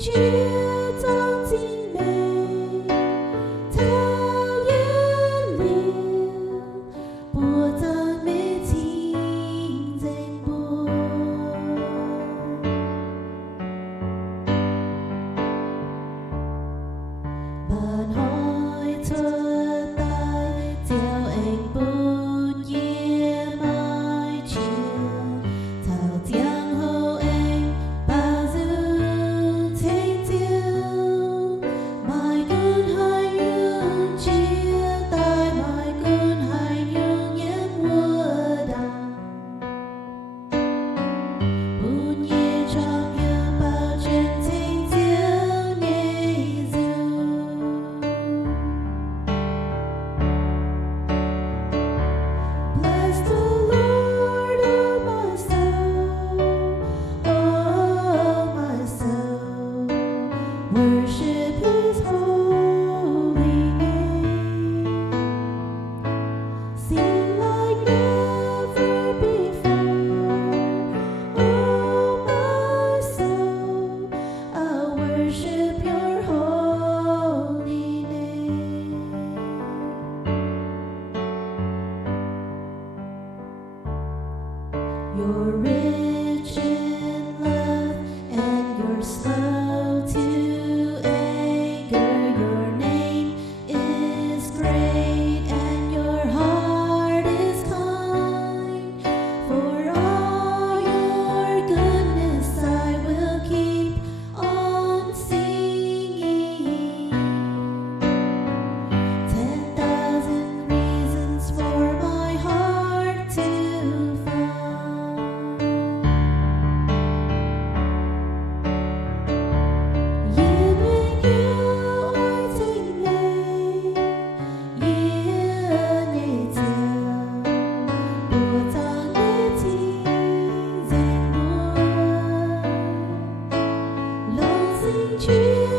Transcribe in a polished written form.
却走进美，它远了，播赞美情正播。Bạn hỏi thuật tai theo anh bốn year mai chiều thảo tiếng hô anh bao giờ thấy tiêu mai cơn hai nhung chia tay mai cơn hai nhung nhớ mùa đằng bốn year trong nhớ bao chuyện thấy tiêu nhẹ dịu. Bless the Lord, oh my soul, oh my soul, worship His holy name. Sing like never before, oh my soul, I worship Your holy name. You're rich in love and you're slow to anger. Your name is great and your heart is kind. For all your goodness I will keep on singing. 10,000 reasons for my heart to find. Yêu người yêu ôi tình này, yêu nhẹ chiều, bùa tàng nghe tình dành buồn. Lòng xin Chúa